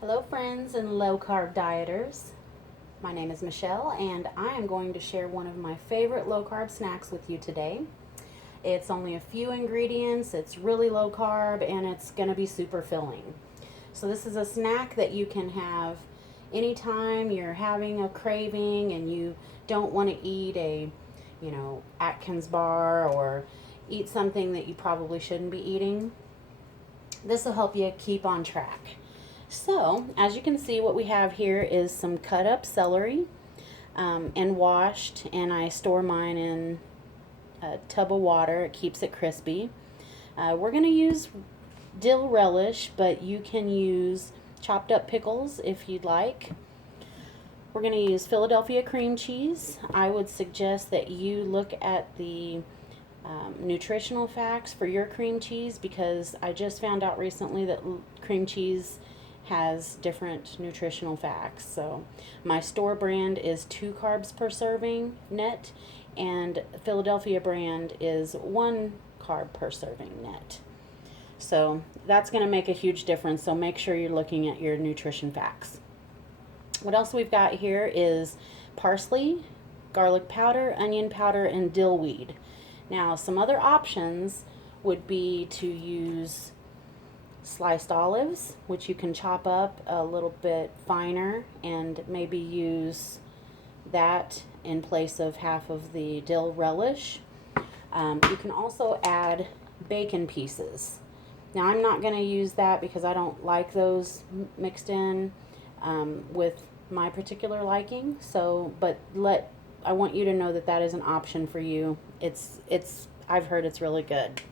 Hello friends and low carb dieters. My name is Michelle and I am going to share one of my favorite low carb snacks with you today. It's only a few ingredients, it's really low carb, and it's going to be super filling. So this is a snack that you can have anytime you're having a craving and you don't want to eat a, Atkins bar or eat something that you probably shouldn't be eating. This will help you keep on track. So, as you can see, what we have here is some cut up celery and washed, and I store mine in a tub of water. It keeps it crispy. We're going to use dill relish, but you can use chopped up pickles if you'd like. We're going to use Philadelphia cream cheese. I would suggest that you look at the nutritional facts for your cream cheese, because I just found out recently that cream cheese has different nutritional facts. So my store brand is 2 carbs per serving net, and Philadelphia brand is 1 carb per serving net. So that's going to make a huge difference, so make sure you're looking at your nutrition facts. What else we've got here is parsley, garlic powder, onion powder, and dill weed. Now, some other options would be to use sliced olives, which you can chop up a little bit finer and maybe use that in place of half of the dill relish. You can also add bacon pieces. Now, I'm not going to use that because I don't like those mixed in with my particular liking. So, but I want you to know that that is an option for you. I've heard it's really good.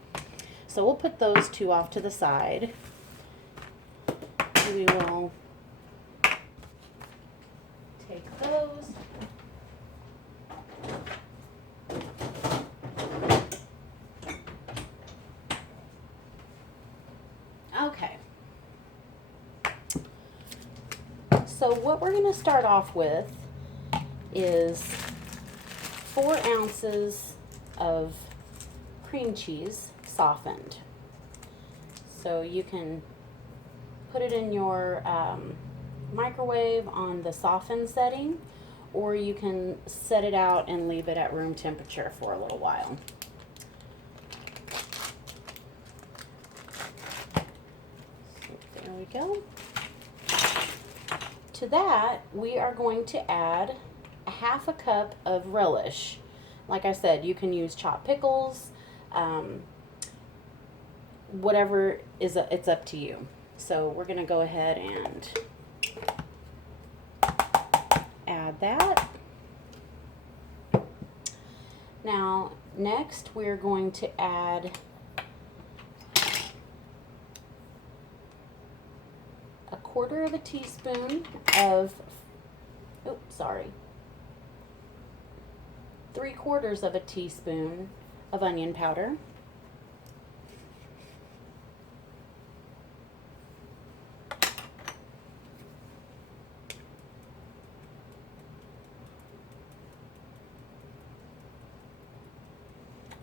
So we'll put those 2 off to the side. We will take those. Okay. So what we're going to start off with is 4 ounces of cream cheese softened. So you can put it in your microwave on the soften setting, or you can set it out and leave it at room temperature for a little while. So there we go. To that, we are going to add a half a cup of relish. Like I said, you can use chopped pickles, whatever it's up to you. So we're going to go ahead and add that. Now, next we're going to add a 1/4 teaspoon of, 3/4 teaspoon of onion powder.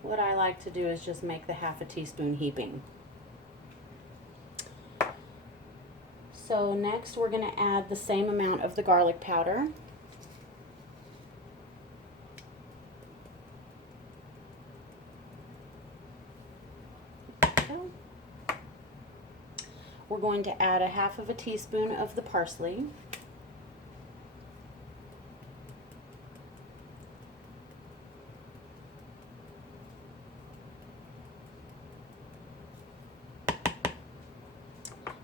What I like to do is just make the half a teaspoon heaping. So next we're going to add the same amount of the garlic powder. We're going to add a half of a teaspoon of the parsley.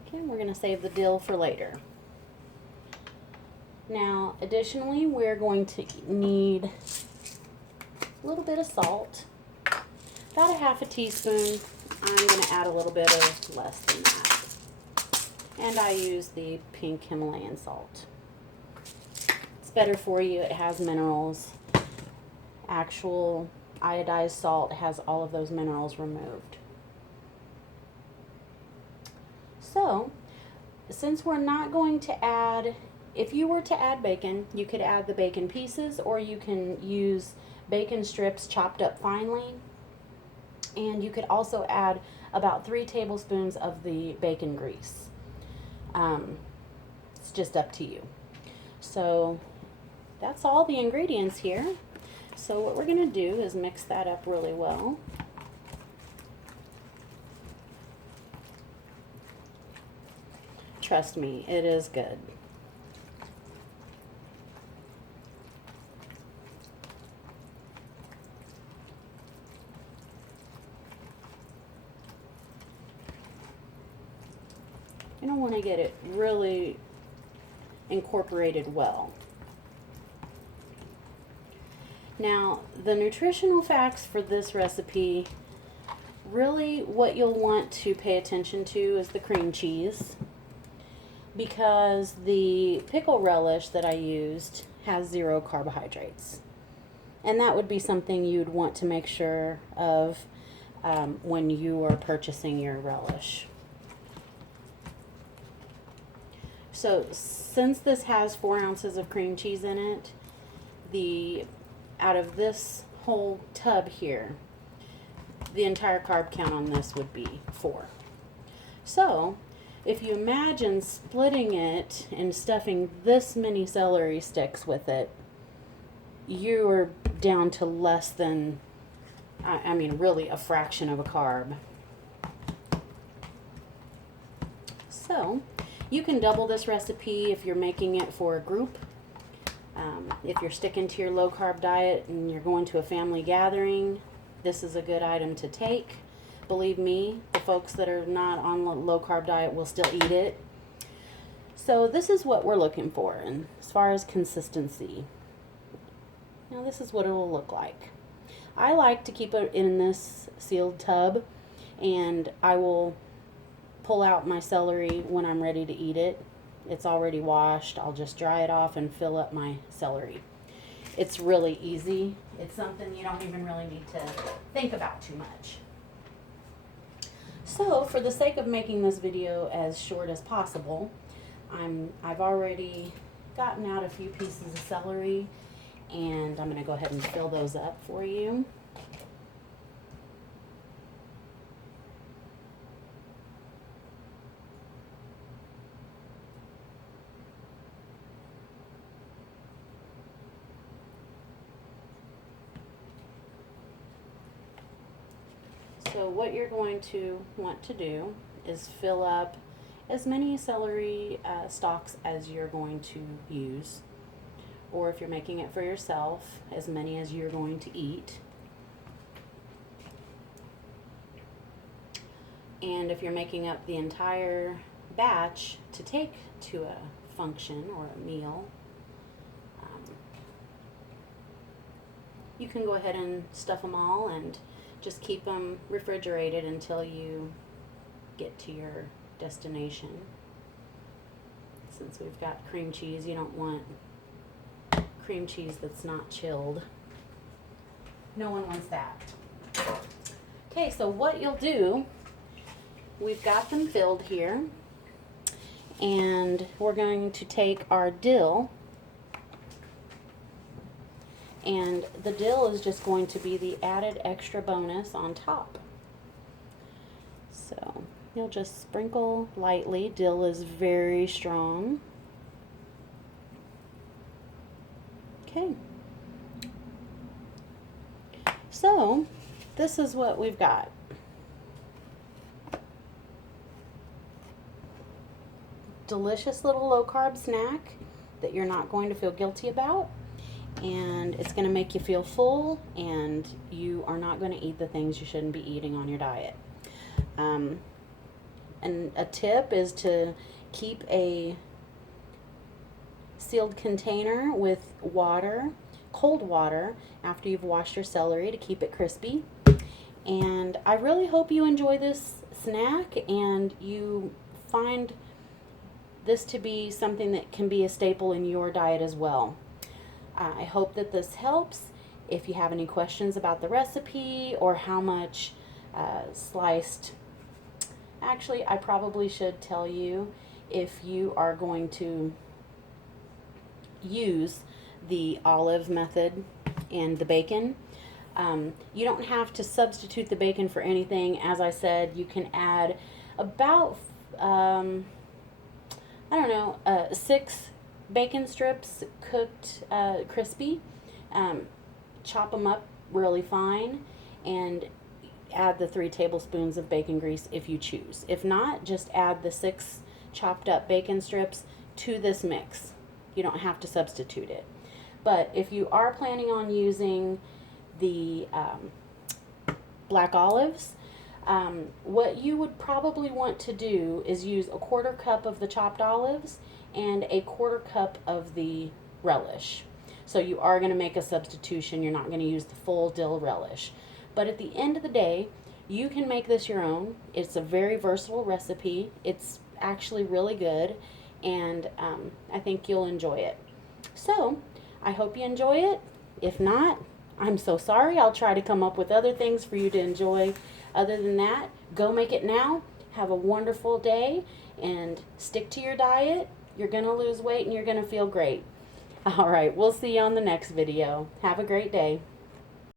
Okay, we're going to save the dill for later. Now, additionally, we're going to need a little bit of salt, about a half a teaspoon. I'm going to add a little bit of less than that. And I use the pink Himalayan salt. It's better for you. It has minerals. Actual iodized salt has all of those minerals removed. So, since we're not going to add, if you were to add bacon, you could add the bacon pieces, or you can use bacon strips chopped up finely. And you could also add about 3 tablespoons of the bacon grease. It's just up to you. So that's all the ingredients here. So what we're going to do is mix that up really well. Trust me, it is good. You don't want to get it really incorporated well. Now, the nutritional facts for this recipe, really what you'll want to pay attention to is the cream cheese, because the pickle relish that I used has 0 carbohydrates. And that would be something you'd want to make sure of when you are purchasing your relish. So since this has 4 ounces of cream cheese in it, out of this whole tub here, the entire carb count on this would be 4. So if you imagine splitting it and stuffing this many celery sticks with it, you're down to less than, I mean, really a fraction of a carb. So you can double this recipe if you're making it for a group. If you're sticking to your low carb diet and you're going to a family gathering, this is a good item to take. Believe me, the folks that are not on a low carb diet will still eat it. So this is what we're looking for, and as far as consistency. Now this is what it will look like. I like to keep it in this sealed tub, and I will pull out my celery when I'm ready to eat it. It's already washed. I'll just dry it off and fill up my celery. It's really easy. It's something you don't even really need to think about too much. So for the sake of making this video as short as possible, I've already gotten out a few pieces of celery, and I'm going to go ahead and fill those up for you. So what you're going to want to do is fill up as many celery stalks as you're going to use, or if you're making it for yourself, as many as you're going to eat. And if you're making up the entire batch to take to a function or a meal, you can go ahead and stuff them all and just keep them refrigerated until you get to your destination. Since we've got cream cheese, you don't want cream cheese that's not chilled. No one wants that. Okay, so what you'll do, we've got them filled here, and we're going to take our dill, and the dill is just going to be the added extra bonus on top. So you'll just sprinkle lightly. Dill is very strong. Okay. So this is what we've got. Delicious little low carb snack that you're not going to feel guilty about. And it's going to make you feel full, and you are not going to eat the things you shouldn't be eating on your diet. And a tip is to keep a sealed container with water, cold water, after you've washed your celery to keep it crispy. And I really hope you enjoy this snack and you find this to be something that can be a staple in your diet as well. I hope that this helps. If you have any questions about the recipe or how much sliced, actually I probably should tell you, if you are going to use the olive method and the bacon, you don't have to substitute the bacon for anything. As I said, you can add about I don't know, 6 bacon strips cooked crispy. Um, Chop them up really fine and add the 3 tablespoons of bacon grease if you choose. If not, just add the 6 chopped up bacon strips to this mix. You don't have to substitute it. But if you are planning on using the black olives, what you would probably want to do is use a 1/4 cup of the chopped olives and a 1/4 cup of the relish. So you are going to make a substitution. You're not going to use the full dill relish. But at the end of the day, you can make this your own. It's a very versatile recipe. It's actually really good, and I think you'll enjoy it. So I hope you enjoy it. If not, I'm so sorry. I'll try to come up with other things for you to enjoy. Other than that, go make it now. Have a wonderful day and stick to your diet. You're going to lose weight and you're going to feel great. All right, we'll see you on the next video. Have a great day.